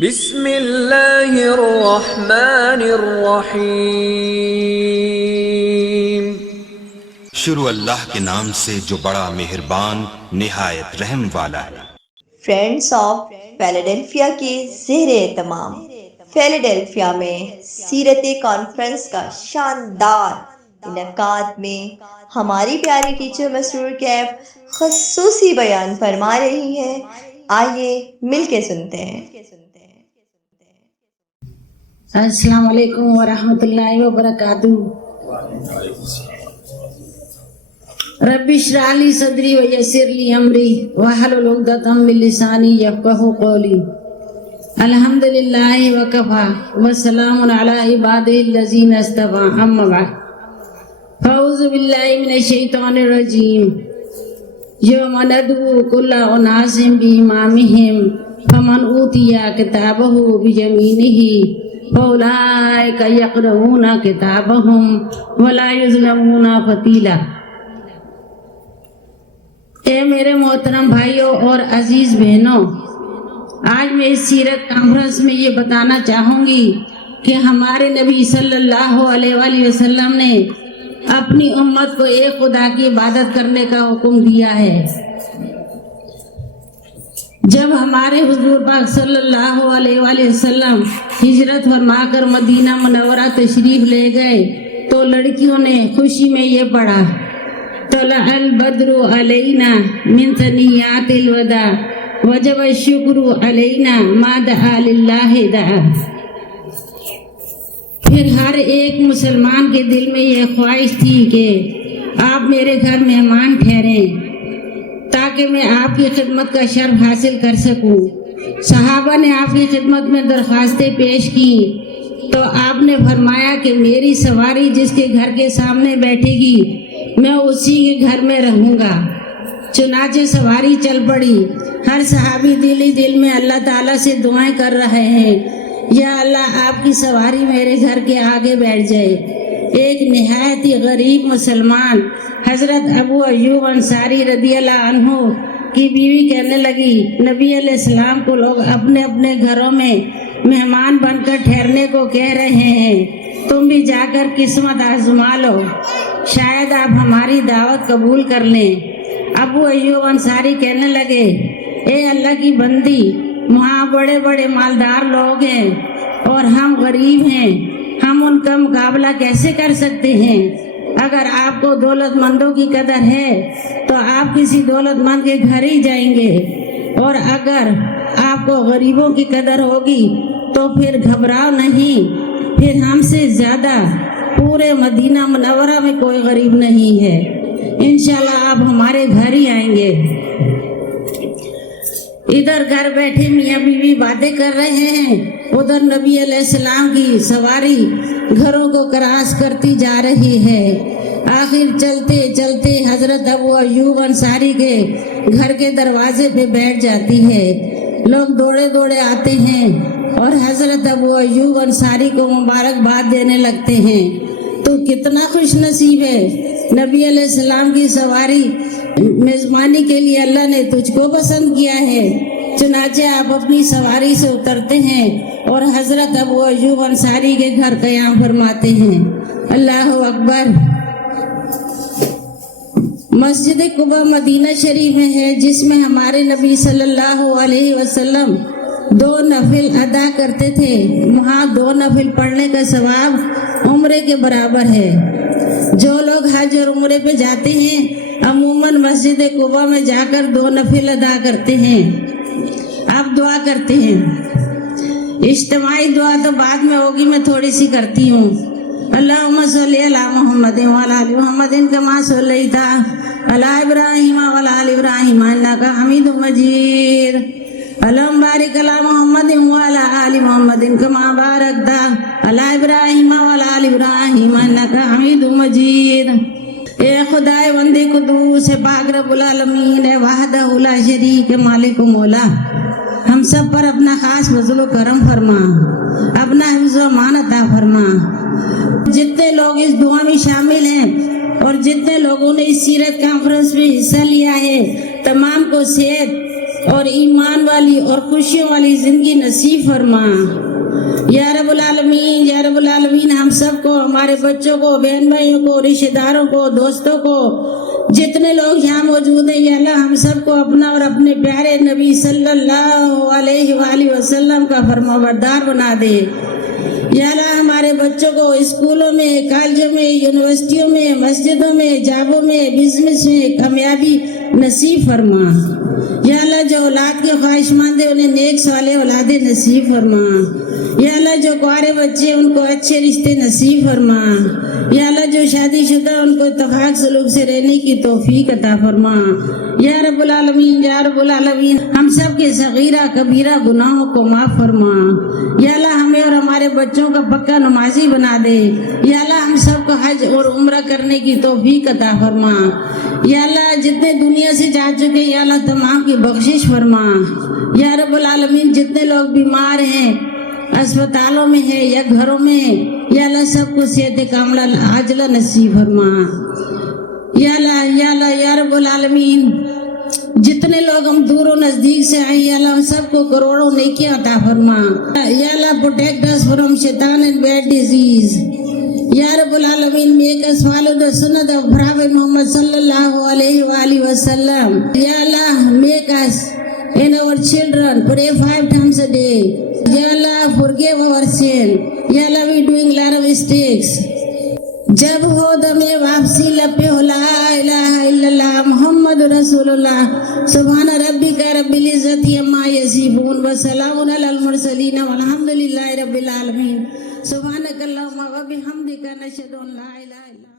بسم اللہ الرحمن الرحیم۔ شروع اللہ کے نام سے جو بڑا مہربان نہایت رحم والا ہے۔ فرینڈز آف فیلاڈیلفیا کے زیر اہتمام فیلاڈیلفیا میں سیرت کانفرنس کا شاندار انعقاد میں ہماری پیاری ٹیچر مسرور کیف خصوصی بیان فرما رہی ہے۔ آئیے مل کے سنتے ہیں۔ السلام علیکم ورحمۃ اللہ وبرکاتہ۔ رب اشرح لی صدری ویسر لی امری واحلل عقدۃ من لسانی یفقہوا قولی۔ الحمد للہ وکفی وسلام علی عبادہ الذین اصطفی، اما بعد فاعوذ باللہ من الشیطان الرجیم۔ یوم ندعو کل اناس بإمامہم فمن اوتی کتابہ بیمینہ فاولئک یقرؤون کتابہم ولا یظلمون فتیلا۔ اے میرے محترم بھائیوں اور عزیز بہنوں، آج میں اس سیرت کانفرنس میں یہ بتانا چاہوں گی کہ ہمارے نبی صلی اللہ علیہ وآلہ وسلم نے اپنی امت کو ایک خدا کی عبادت کرنے کا حکم دیا ہے۔ جب ہمارے حضور پاک صلی اللہ علیہ وآلہ وسلم ہجرت فرما کر مدینہ منورہ تشریف لے گئے تو لڑکیوں نے خوشی میں یہ پڑھا، طلع البدر علینا من ثنیات الوداع وجب الشکر علینا ما دعا للہ دعا۔ پھر ہر ایک مسلمان کے دل میں یہ خواہش تھی کہ آپ میرے گھر مہمان ٹھہریں تاکہ میں آپ کی خدمت کا شرف حاصل کر سکوں۔ صحابہ نے آپ کی خدمت میں درخواستیں پیش کی تو آپ نے فرمایا کہ میری سواری جس کے گھر کے سامنے بیٹھے گی میں اسی کے گھر میں رہوں گا۔ چنانچہ سواری چل پڑی۔ ہر صحابی دل ہی دل میں اللہ تعالیٰ سے دعائیں کر رہے ہیں، یا اللہ آپ کی سواری میرے گھر کے آگے بیٹھ جائے۔ ایک نہایت ہی غریب مسلمان حضرت ابو ایوب انصاری رضی اللہ عنہ کی بیوی کہنے لگی، نبی علیہ السلام کو لوگ اپنے اپنے گھروں میں مہمان بن کر ٹھہرنے کو کہہ رہے ہیں، تم بھی جا کر قسمت آزما لو، شاید آپ ہماری دعوت قبول کر لیں۔ ابو ایوب انصاری کہنے لگے، اے اللہ کی بندی، وہاں بڑے بڑے مالدار لوگ ہیں اور ہم غریب ہیں، ہم ان کا مقابلہ کیسے کر سکتے ہیں؟ اگر آپ کو دولت مندوں کی قدر ہے تو آپ کسی دولت مند کے گھر ہی جائیں گے، اور اگر آپ کو غریبوں کی قدر ہوگی تو پھر گھبراؤ نہیں، پھر ہم سے زیادہ پورے مدینہ منورہ میں کوئی غریب نہیں ہے، انشاءاللہ آپ ہمارے گھر ہی آئیں گے۔ ادھر گھر بیٹھے میاں بیوی باتیں کر رہے ہیں، ادھر نبی علیہ السلام کی سواری گھروں کو کراس کرتی جا رہی ہے۔ آخر چلتے چلتے حضرت ابو ایوب انصاری کے گھر کے دروازے پہ بیٹھ جاتی ہے۔ لوگ دوڑے دوڑے آتے ہیں اور حضرت ابو ایوب انصاری کو مبارکباد دینے لگتے ہیں۔ تو کتنا خوش نصیب ہے، نبی علیہ السلام کی سواری میزبانی کے لیے اللہ نے تجھ کو پسند کیا ہے۔ چنانچہ آپ اپنی سواری سے اترتے ہیں اور حضرت ابو ایوب انصاری کے گھر قیام فرماتے ہیں۔ اللہ اکبر۔ مسجد قباء مدینہ شریف میں ہے، جس میں ہمارے نبی صلی اللہ علیہ وسلم 2 نفل ادا کرتے تھے۔ وہاں 2 نفل پڑھنے کا ثواب عمرے کے برابر ہے۔ جو لوگ حج اور عمرے پہ جاتے ہیں عموماً مسجد قباء میں جا کر 2 نفل ادا کرتے ہیں۔ آپ دعا کرتے ہیں، اجتماعی دعا تو بعد میں ہوگی، میں تھوڑی سی کرتی ہوں۔ اللہم صلی علی محمد وعلی آل محمد کما صلیت علی ابراہیم وعلی آل ابراہیم انک حمید مجید۔ اللہم بارک علی محمد وعلی آل محمد کما بارکت علی ابراہیم وعلی آل ابراہیم انک حمید مجید۔ اے خدائے بندے قدوس پاک رب العالمین، اے وحدہ لا شریک مالک و مولا، ہم سب پر اپنا خاص فضل و کرم فرما، اپنا حفظ و امان عطا فرما۔ جتنے لوگ اس دعا میں شامل ہیں اور جتنے لوگوں نے اس سیرت کانفرنس میں حصہ لیا ہے، تمام کو صحت اور ایمان والی اور خوشیوں والی زندگی نصیب فرما یا رب العالمین، یا رب العالمین ہم سب کو، ہمارے بچوں کو، بہن بھائیوں کو، رشتہ داروں کو، دوستوں کو، جتنے لوگ یہاں موجود ہیں یا اللہ ہم سب کو اپنا اور اپنے پیارے نبی صلی اللہ علیہ وآلہ وسلم کا فرمانبردار بنا دے یا اللہ ہمارے بچوں کو اسکولوں میں، کالجوں میں، یونیورسٹیوں میں، مسجدوں میں، جابوں میں، بزنس میں کامیابی نصیب فرما یا اللہ جو اولاد کے خواہش مند ہیں انہیں نیک صالح اولادیں نصیب فرما یا اللہ جو کوارے بچے ان کو اچھے رشتے نصیب فرما یا اللہ جو شادی شدہ ان کو اتفاق سلوک سے رہنے کی توفیق عطا فرما یا رب العالمین، یا رب العالمین ہم سب کے صغیرہ کبیرہ گناہوں کو معاف فرما یا اللہ ہمیں اور ہمارے بچوں کا پکا نمازی بنا دے یا اللہ ہم سب کو حج اور عمرہ کرنے کی توفیق عطا فرما یا اللہ جتنے دنیا سے جا چکے یا اللہ تمام کی بخشش فرما یا رب العالمین جتنے لوگ بیمار ہیں، اسپتالوں میں ہے یا گھروں میں یا اللہ سب کو صحت کاملہ عاجلہ نصیب فرما یا اللہ یا رب العالمین جتنے لوگ ہم دور و نزدیک سے آئے یا اللہ ہم سب کو کروڑوں نیکیاں عطا فرما یا اللہ پروٹیکٹ us from شیطان and bad disease یا رب العالمین make us follow the sunnah of Prophet Muhammad صلی اللہ علیہ وآلہ وسلم یا اللہ make us and our children pray 5 times a day یا اللہ forgive our sin یا اللہ we doing lot of mistakes جب ہو دم واپسی لپے ہو لا الہ الا اللہ محمد رسول اللہ سبحان ربک رب العزت عما یصفون وسلام علی المرسلین والحمد للہ رب العالمین سبحانک اللہم و بحمدک نشہد ان لا الہ الا